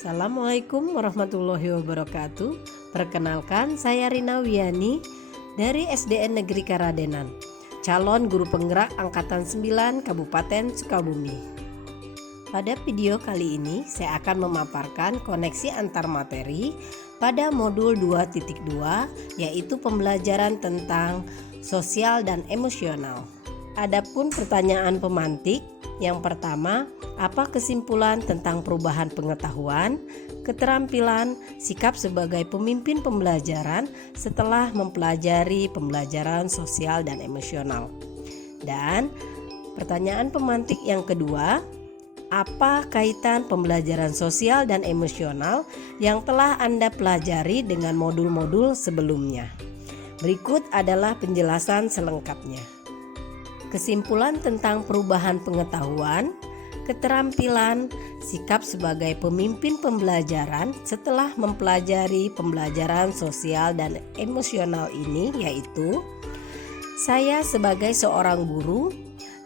Assalamualaikum warahmatullahi wabarakatuh. Perkenalkan, saya Rina Wiani dari SDN Negeri Karadenan, calon guru penggerak Angkatan 9 Kabupaten Sukabumi. Pada video kali ini, saya akan memaparkan koneksi antar materi pada modul 2.2, yaitu pembelajaran tentang sosial dan emosional. Adapun pertanyaan pemantik, yang pertama, apa kesimpulan tentang perubahan pengetahuan, keterampilan, sikap sebagai pemimpin pembelajaran setelah mempelajari pembelajaran sosial dan emosional? Dan pertanyaan pemantik yang kedua, apa kaitan pembelajaran sosial dan emosional yang telah Anda pelajari dengan modul-modul sebelumnya? Berikut adalah penjelasan selengkapnya. Kesimpulan tentang perubahan pengetahuan, keterampilan, sikap sebagai pemimpin pembelajaran setelah mempelajari pembelajaran sosial dan emosional ini yaitu, saya sebagai seorang guru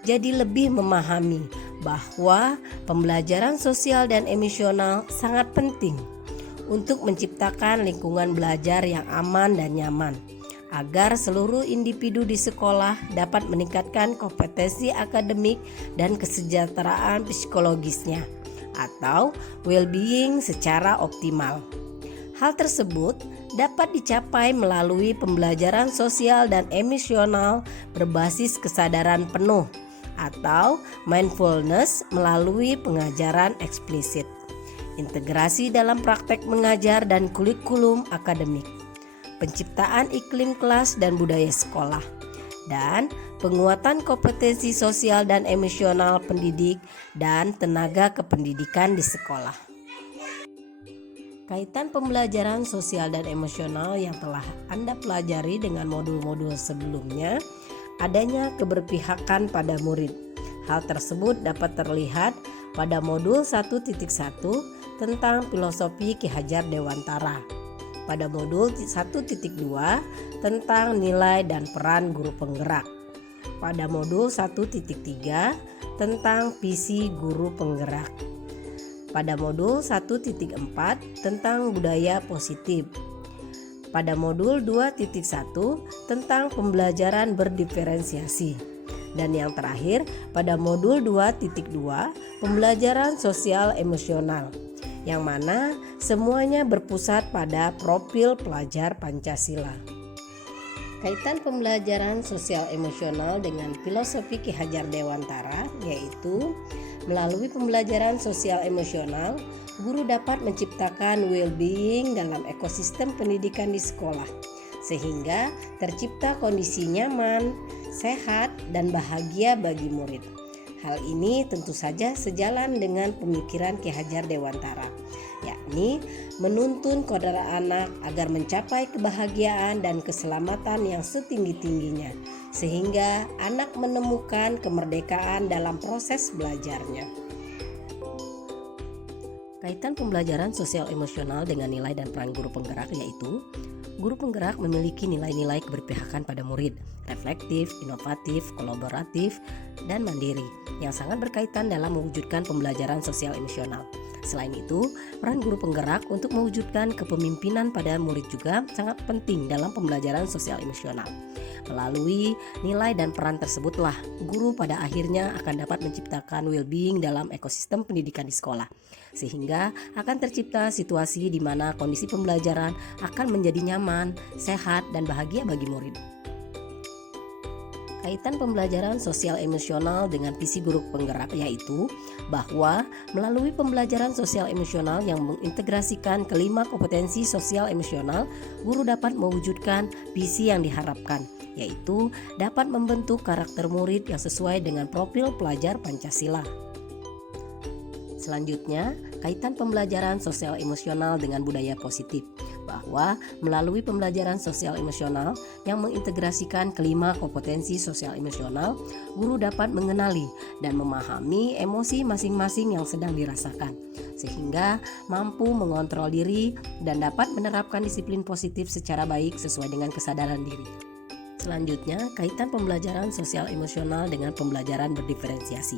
jadi lebih memahami bahwa pembelajaran sosial dan emosional sangat penting untuk menciptakan lingkungan belajar yang aman dan nyaman, agar seluruh individu di sekolah dapat meningkatkan kompetensi akademik dan kesejahteraan psikologisnya atau well-being secara optimal. Hal tersebut dapat dicapai melalui pembelajaran sosial dan emosional berbasis kesadaran penuh atau mindfulness melalui pengajaran eksplisit, integrasi dalam praktek mengajar dan kurikulum akademik, penciptaan iklim kelas dan budaya sekolah, dan penguatan kompetensi sosial dan emosional pendidik dan tenaga kependidikan di sekolah. Kaitan pembelajaran sosial dan emosional yang telah Anda pelajari dengan modul-modul sebelumnya, adanya keberpihakan pada murid. Hal tersebut dapat terlihat pada modul 1.1 tentang filosofi Ki Hajar Dewantara, pada modul 1.2 tentang nilai dan peran guru penggerak, pada modul 1.3 tentang visi guru penggerak, pada modul 1.4 tentang budaya positif, pada modul 2.1 tentang pembelajaran berdiferensiasi, dan yang terakhir pada modul 2.2 pembelajaran sosial emosional, yang mana semuanya berpusat pada profil pelajar Pancasila. Kaitan pembelajaran sosial emosional dengan filosofi Ki Hajar Dewantara yaitu, melalui pembelajaran sosial emosional, guru dapat menciptakan well-being dalam ekosistem pendidikan di sekolah, sehingga tercipta kondisi nyaman, sehat, dan bahagia bagi murid. Hal ini tentu saja sejalan dengan pemikiran Ki Hajar Dewantara, yakni menuntun kodrat anak agar mencapai kebahagiaan dan keselamatan yang setinggi-tingginya, sehingga anak menemukan kemerdekaan dalam proses belajarnya. Kaitan pembelajaran sosial emosional dengan nilai dan peran guru penggerak yaitu, guru penggerak memiliki nilai-nilai keberpihakan pada murid, reflektif, inovatif, kolaboratif, dan mandiri yang sangat berkaitan dalam mewujudkan pembelajaran sosial emosional. Selain itu, peran guru penggerak untuk mewujudkan kepemimpinan pada murid juga sangat penting dalam pembelajaran sosial emosional. Melalui nilai dan peran tersebutlah, guru pada akhirnya akan dapat menciptakan well-being dalam ekosistem pendidikan di sekolah, sehingga akan tercipta situasi di mana kondisi pembelajaran akan menjadi nyaman, sehat, dan bahagia bagi murid. Kaitan pembelajaran sosial emosional dengan visi guru penggerak yaitu, bahwa melalui pembelajaran sosial emosional yang mengintegrasikan kelima kompetensi sosial emosional, guru dapat mewujudkan visi yang diharapkan, yaitu dapat membentuk karakter murid yang sesuai dengan profil pelajar Pancasila. Selanjutnya, kaitan pembelajaran sosial emosional dengan budaya positif, bahwa melalui pembelajaran sosial emosional yang mengintegrasikan kelima kompetensi sosial emosional, guru dapat mengenali dan memahami emosi masing-masing yang sedang dirasakan, sehingga mampu mengontrol diri dan dapat menerapkan disiplin positif secara baik sesuai dengan kesadaran diri. Selanjutnya, kaitan pembelajaran sosial emosional dengan pembelajaran berdiferensiasi.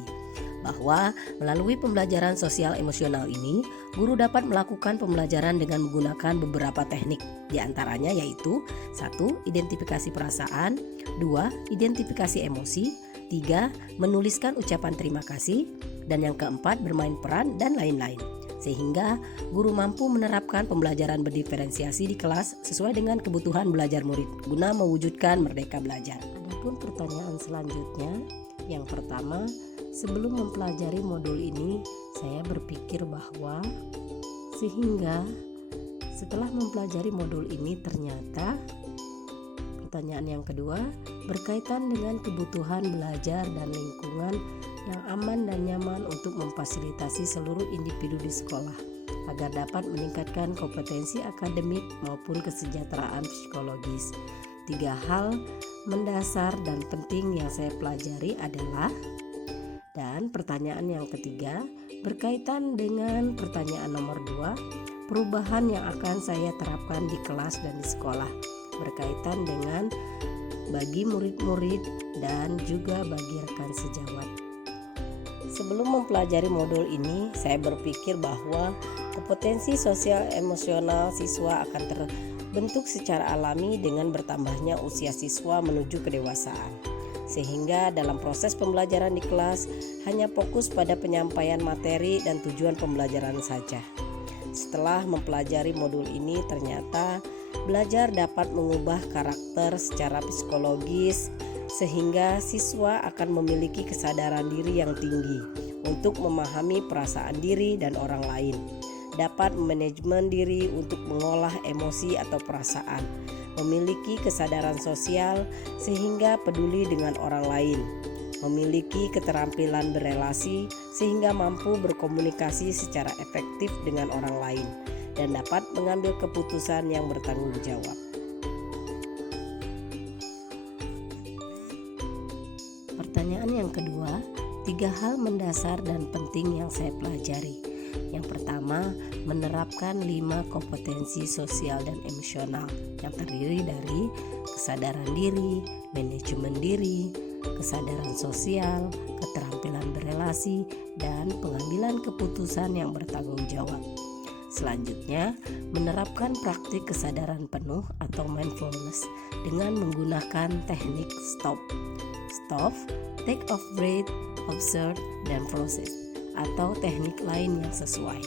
Bahwa melalui pembelajaran sosial emosional ini, guru dapat melakukan pembelajaran dengan menggunakan beberapa teknik, di antaranya yaitu 1. Identifikasi perasaan, 2. Identifikasi emosi, 3. Menuliskan ucapan terima kasih, dan yang keempat bermain peran dan lain-lain. Sehingga guru mampu menerapkan pembelajaran berdiferensiasi di kelas sesuai dengan kebutuhan belajar murid guna mewujudkan merdeka belajar. Adapun pertanyaan selanjutnya, yang pertama, sebelum mempelajari modul ini, saya berpikir bahwa sehingga setelah mempelajari modul ini ternyata. Pertanyaan yang kedua, berkaitan dengan kebutuhan belajar dan lingkungan yang aman dan nyaman untuk memfasilitasi seluruh individu di sekolah agar dapat meningkatkan kompetensi akademik maupun kesejahteraan psikologis. 3 hal mendasar dan penting yang saya pelajari adalah. Dan pertanyaan yang ketiga, berkaitan dengan pertanyaan nomor 2, perubahan yang akan saya terapkan di kelas dan di sekolah berkaitan dengan bagi murid-murid dan juga bagi rekan sejawat. Sebelum mempelajari modul ini, saya berpikir bahwa kompetensi sosial emosional siswa akan terbentuk secara alami dengan bertambahnya usia siswa menuju kedewasaan. Sehingga dalam proses pembelajaran di kelas hanya fokus pada penyampaian materi dan tujuan pembelajaran saja. Setelah mempelajari modul ini, ternyata belajar dapat mengubah karakter secara psikologis sehingga siswa akan memiliki kesadaran diri yang tinggi untuk memahami perasaan diri dan orang lain, dapat manajemen diri untuk mengolah emosi atau perasaan, memiliki kesadaran sosial sehingga peduli dengan orang lain, memiliki keterampilan berelasi sehingga mampu berkomunikasi secara efektif dengan orang lain, dan dapat mengambil keputusan yang bertanggung jawab. Pertanyaan yang kedua, 3 hal mendasar dan penting yang saya pelajari. Yang pertama, menerapkan 5 kompetensi sosial dan emosional yang terdiri dari kesadaran diri, manajemen diri, kesadaran sosial, keterampilan berelasi, dan pengambilan keputusan yang bertanggung jawab. Selanjutnya, menerapkan praktik kesadaran penuh atau mindfulness dengan menggunakan teknik stop, take off breath, observe, dan process atau teknik lain yang sesuai.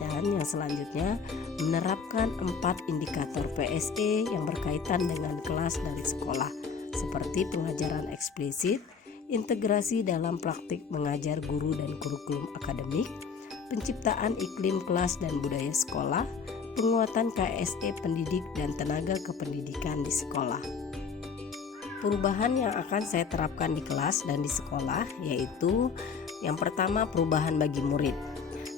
Dan yang selanjutnya, menerapkan 4 indikator PSE yang berkaitan dengan kelas dan sekolah seperti pengajaran eksplisit, integrasi dalam praktik mengajar guru dan kurikulum akademik, penciptaan iklim kelas dan budaya sekolah, penguatan KSE pendidik dan tenaga kependidikan di sekolah. Perubahan yang akan saya terapkan di kelas dan di sekolah yaitu yang pertama, perubahan bagi murid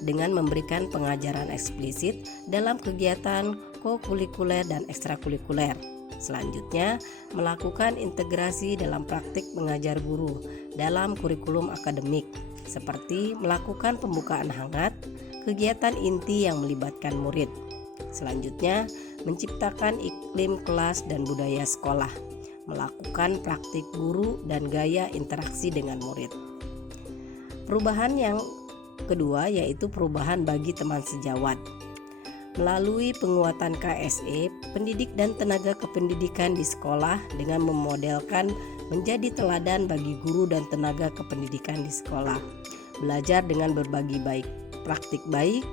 dengan memberikan pengajaran eksplisit dalam kegiatan kokurikuler dan ekstrakurikuler. Selanjutnya, melakukan integrasi dalam praktik mengajar guru dalam kurikulum akademik seperti melakukan pembukaan hangat, kegiatan inti yang melibatkan murid. Selanjutnya, menciptakan iklim kelas dan budaya sekolah, melakukan praktik guru dan gaya interaksi dengan murid. Perubahan yang kedua yaitu perubahan bagi teman sejawat. Melalui penguatan KSE, pendidik dan tenaga kependidikan di sekolah dengan memodelkan menjadi teladan bagi guru dan tenaga kependidikan di sekolah. Belajar dengan berbagi baik, praktik baik,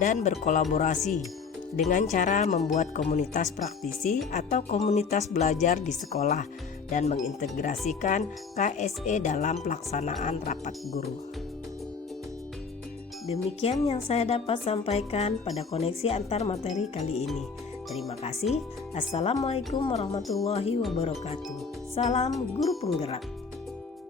dan berkolaborasi dengan cara membuat komunitas praktisi atau komunitas belajar di sekolah dan mengintegrasikan KSE dalam pelaksanaan rapat guru. Demikian yang saya dapat sampaikan pada koneksi antar materi kali ini. Terima kasih. Assalamualaikum warahmatullahi wabarakatuh. Salam guru penggerak.